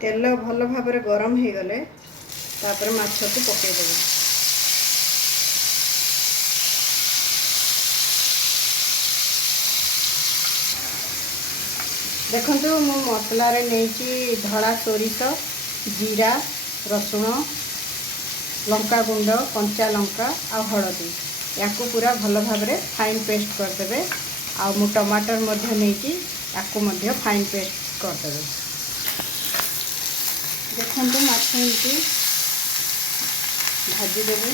तेल भल भाव गरम हो गले तापर माछ को पकईदेवे। देखो मु मसला रे नहीं धड़ा सोरिष जीरा रसुण लंका गुंड कंचा लंका आ हलदी या पूरा भल भाव फाइन पेस्ट करदे। आ मु टमाटर नहीं फाइन पेस्ट करदे। देखो माछ एमती भाजीदेवे।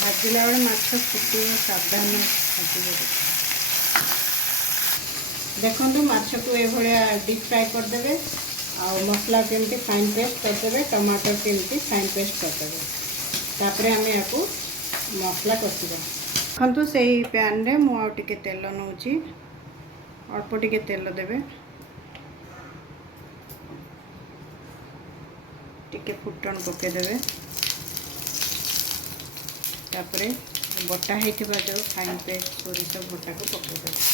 भाजला बेले माछ फुटे सावधान भाजो। देखो माछ को ये डीप फ्राए करदे। आ मसला केमती फाइन पेस्ट करदे। टमाटर केमती फाइन पेस्ट करदे। तापर आम या मसला कषा। देखो से पैन रे मु आउटे तेल नौची अल्प टिके तेल देवे। टिके फुटन पकईदेवे। तापर बटा होता जो फाइन पेस्ट सोरिष बटा को पकईदेवे।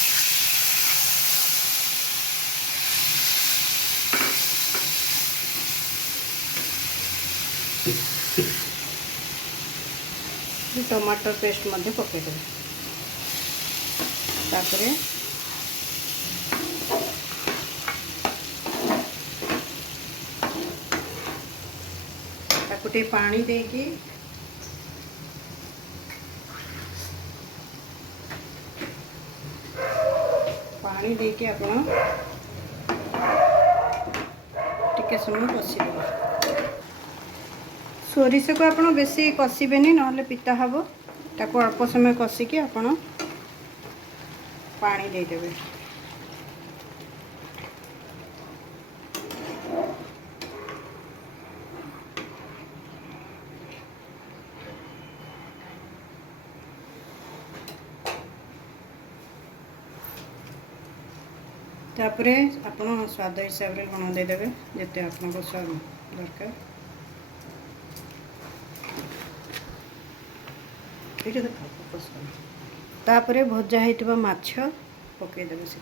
टमाटर पेस्ट मध्य पकईदेवे। तापर ताकू पानी देकी पानी देकी आपण टिके समय कषिदेवे। सोरिष को आप बेसी कषिबेनी ना पिता हम। ताको अल्प समय कषिकी आपण पानी देदेवे। तापर आपण स्वाद हिसाब से लुण देदेवे जिते आपको स्वाद दरकार। तापर भजा होता माछ पकईदेवे से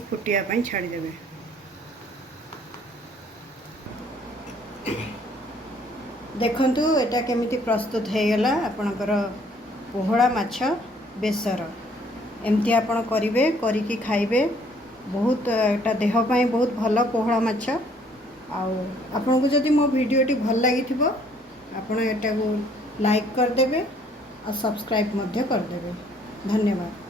फुटिया छाड़देवे। देखंतु एटा केमिति प्रस्तुत हो गला आपणकर पोहड़ा माछ बेसर। एमती आपण करिवे करिकी खाइबे। बहुत एटा देह पाई बहुत भल पोहड़ा माछ। आपन को जदि मो वीडियोटी भल लगी आपण एटा को लाइक करदेवे और सब्सक्राइब मध्य करदेवे। धन्यवाद।